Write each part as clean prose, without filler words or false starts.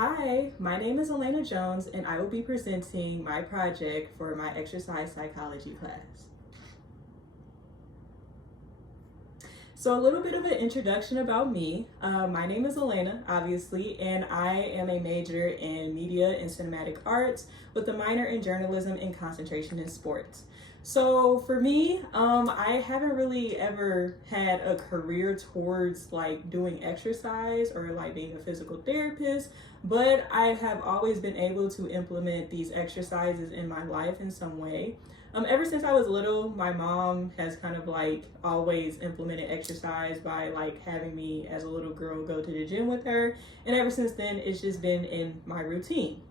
Hi, my name is Elena Jones, and I will be presenting my project for my exercise psychology class. So a little bit of an introduction about me. My name is Elena, obviously, and I am a major in media and cinematic arts with a minor in journalism and concentration in sports. So for me, I haven't really ever had a career towards like doing exercise or like being a physical therapist, but I have always been able to implement these exercises in my life in some way. Ever since I was little, my mom has kind of like always implemented exercise by like having me as a little girl go to the gym with her. And ever since then, it's just been in my routine.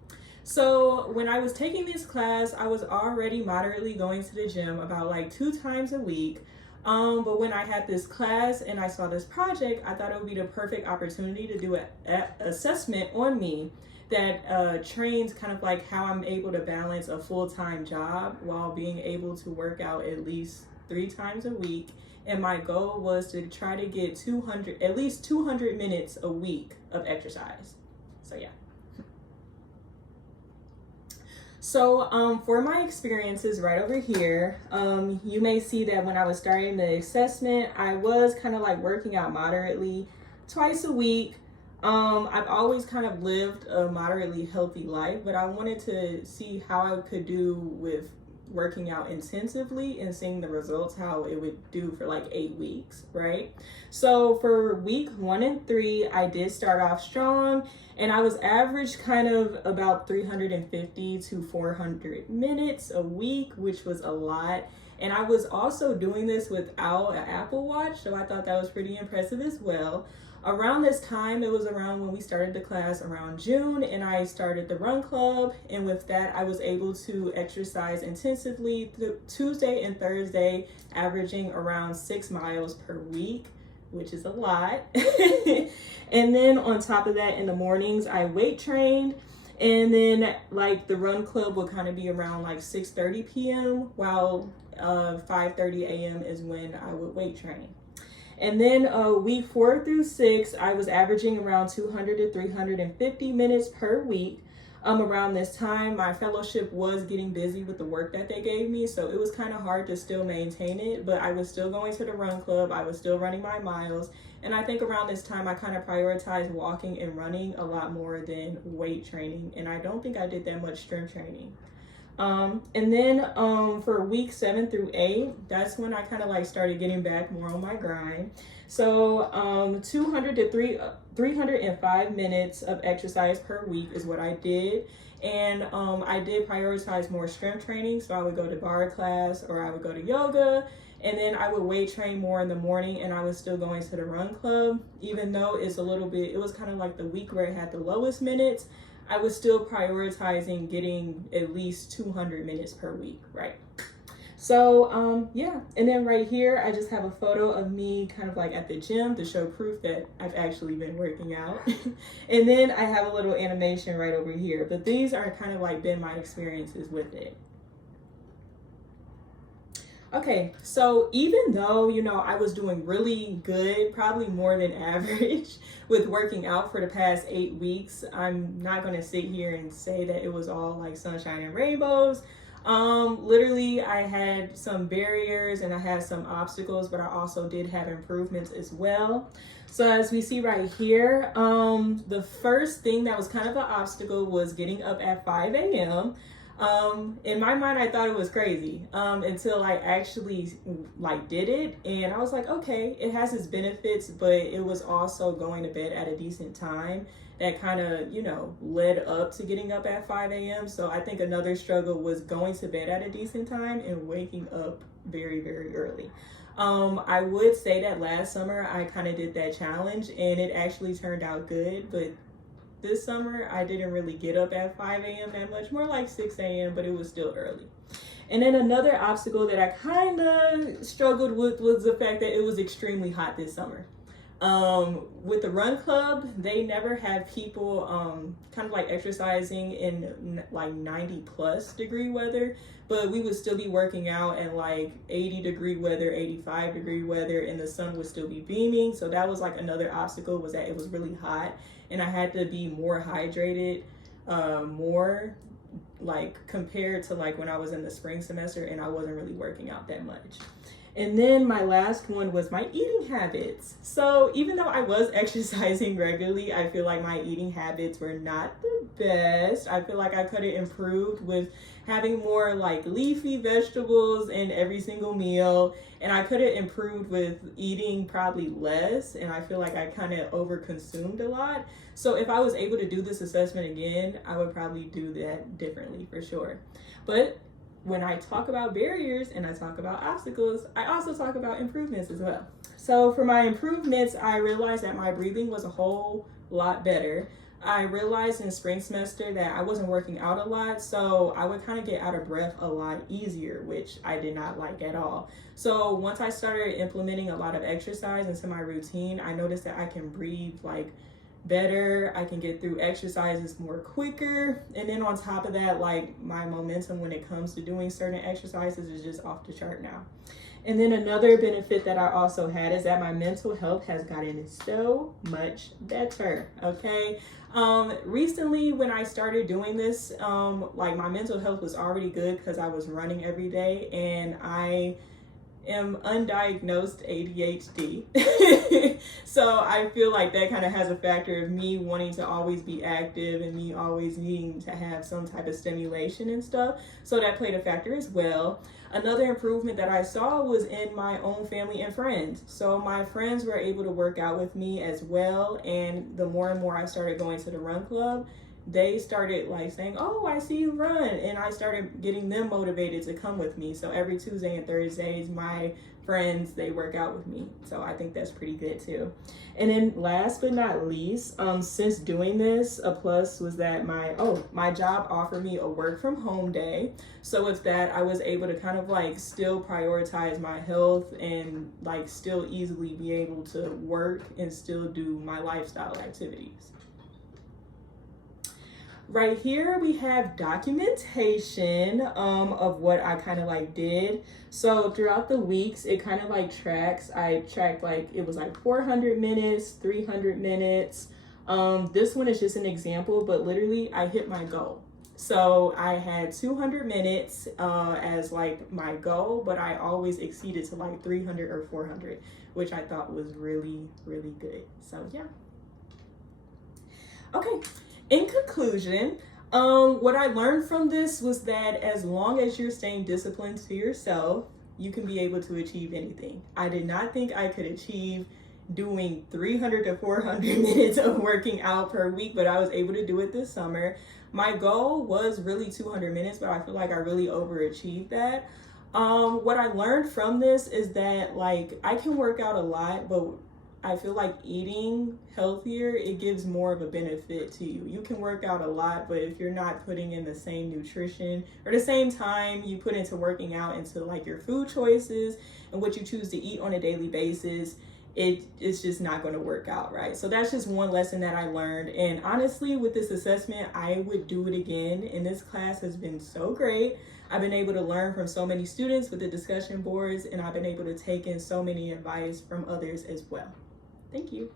So when I was taking this class, I was already moderately going to the gym about like 2 times a week. But when I had this class and I saw this project, I thought it would be the perfect opportunity to do an assessment on me that trains kind of like how I'm able to balance a full-time job while being able to work out at least 3 times a week. And my goal was to try to get at least 200 minutes a week of exercise. So yeah. So for my experiences right over here, you may see that when I was starting the assessment, I was kind of like working out moderately twice a week. I've always kind of lived a moderately healthy life, but I wanted to see how I could do with working out intensively and seeing the results, how it would do for like 8 weeks, right? So for week 1 and 3, I did start off strong and I was average kind of about 350 to 400 minutes a week, which was a lot. And I was also doing this without an Apple Watch, so I thought that was pretty impressive as well. Around this time, it was around when we started the class around June, and I started the run club. And with that, I was able to exercise intensively Tuesday and Thursday, averaging around 6 miles per week, which is a lot. And then on top of that, in the mornings, I weight trained. And then like the run club would kind of be around like 6:30 p.m. while 5:30 a.m. is when I would weight train. And then week 4 through 6, I was averaging around 200 to 350 minutes per week. Around this time, my fellowship was getting busy with the work that they gave me, so it was kind of hard to still maintain it, but I was still going to the run club, I was still running my miles, and I think around this time I kind of prioritized walking and running a lot more than weight training, and I don't think I did that much strength training. And then for week 7 through 8, that's when I kind of like started getting back more on my grind. So 200 to 305 minutes of exercise per week is what I did. And I did prioritize more strength training. So I would go to bar class or I would go to yoga. And then I would weight train more in the morning, and I was still going to the run club. Even though it was kind of like the week where I had the lowest minutes, I was still prioritizing getting at least 200 minutes per week, right? So yeah, and then right here, I just have a photo of me kind of like at the gym to show proof that I've actually been working out. And then I have a little animation right over here, but these are kind of like been my experiences with it. Okay, so even though, I was doing really good, probably more than average with working out for the past 8 weeks, I'm not going to sit here and say that it was all like sunshine and rainbows. Literally, I had some barriers and I had some obstacles, but I also did have improvements as well. So as we see right here, the first thing that was kind of an obstacle was getting up at 5 a.m. In my mind, I thought it was crazy until I actually like did it, and I was like, okay, it has its benefits, but it was also going to bed at a decent time that kind of led up to getting up at 5 a.m. So I think another struggle was going to bed at a decent time and waking up very, very early. I would say that last summer I kind of did that challenge and it actually turned out good, but this summer, I didn't really get up at 5 a.m. that much, more like 6 a.m., but it was still early. And then another obstacle that I kind of struggled with was the fact that it was extremely hot this summer. With the run club, they never have people kind of like exercising in like 90+ degree weather, but we would still be working out in like 80-degree weather, 85-degree weather, and the sun would still be beaming. So that was like another obstacle, was that it was really hot. and I had to be more hydrated, more like compared to like when I was in the spring semester and I wasn't really working out that much. And then my last one was my eating habits. So even though I was exercising regularly, I feel like my eating habits were not the best. I feel like I could have improved with having more like leafy vegetables in every single meal. And I could have improved with eating probably less. And I feel like I kind of overconsumed a lot. So if I was able to do this assessment again, I would probably do that differently for sure. But when I talk about barriers and I talk about obstacles, I also talk about improvements as well. So for my improvements, I realized that my breathing was a whole lot better. I realized in spring semester that I wasn't working out a lot, so I would kind of get out of breath a lot easier, which I did not like at all. So once I started implementing a lot of exercise into my routine, I noticed that I can breathe like better. I can get through exercises more quicker. And then on top of that, like my momentum when it comes to doing certain exercises is just off the chart now. And then another benefit that I also had is that my mental health has gotten so much better. Okay. Recently when I started doing this, like my mental health was already good because I was running every day, and I am undiagnosed ADHD. So I feel like that kind of has a factor of me wanting to always be active and me always needing to have some type of stimulation and stuff. So that played a factor as well. Another improvement that I saw was in my own family and friends. So my friends were able to work out with me as well. And the more and more I started going to the run club, they started like saying, oh, I see you run. And I started getting them motivated to come with me. So every Tuesday and Thursdays, my friends, they work out with me. So I think that's pretty good too. And then last but not least, since doing this, a plus was that my job offered me a work from home day. So with that, I was able to kind of like still prioritize my health and like still easily be able to work and still do my lifestyle activities. Right here we have documentation of what I kind of like did. So throughout the weeks, it kind of like tracks. I tracked like, it was like 400 minutes, 300 minutes. This one is just an example, but literally I hit my goal. So I had 200 minutes as like my goal, but I always exceeded to like 300 or 400, which I thought was really, really good. So yeah. Okay. In conclusion, what I learned from this was that as long as you're staying disciplined to yourself, you can be able to achieve anything. I did not think I could achieve doing 300 to 400 minutes of working out per week, but I was able to do it this summer. My goal was really 200 minutes, but I feel like I really overachieved that. What I learned from this is that like I can work out a lot, but I feel like eating healthier, it gives more of a benefit to you. You can work out a lot, but if you're not putting in the same nutrition or the same time you put into working out into like your food choices and what you choose to eat on a daily basis, it's just not going to work out, right? So that's just one lesson that I learned. And honestly, with this assessment, I would do it again. And this class has been so great. I've been able to learn from so many students with the discussion boards, and I've been able to take in so many advice from others as well. Thank you.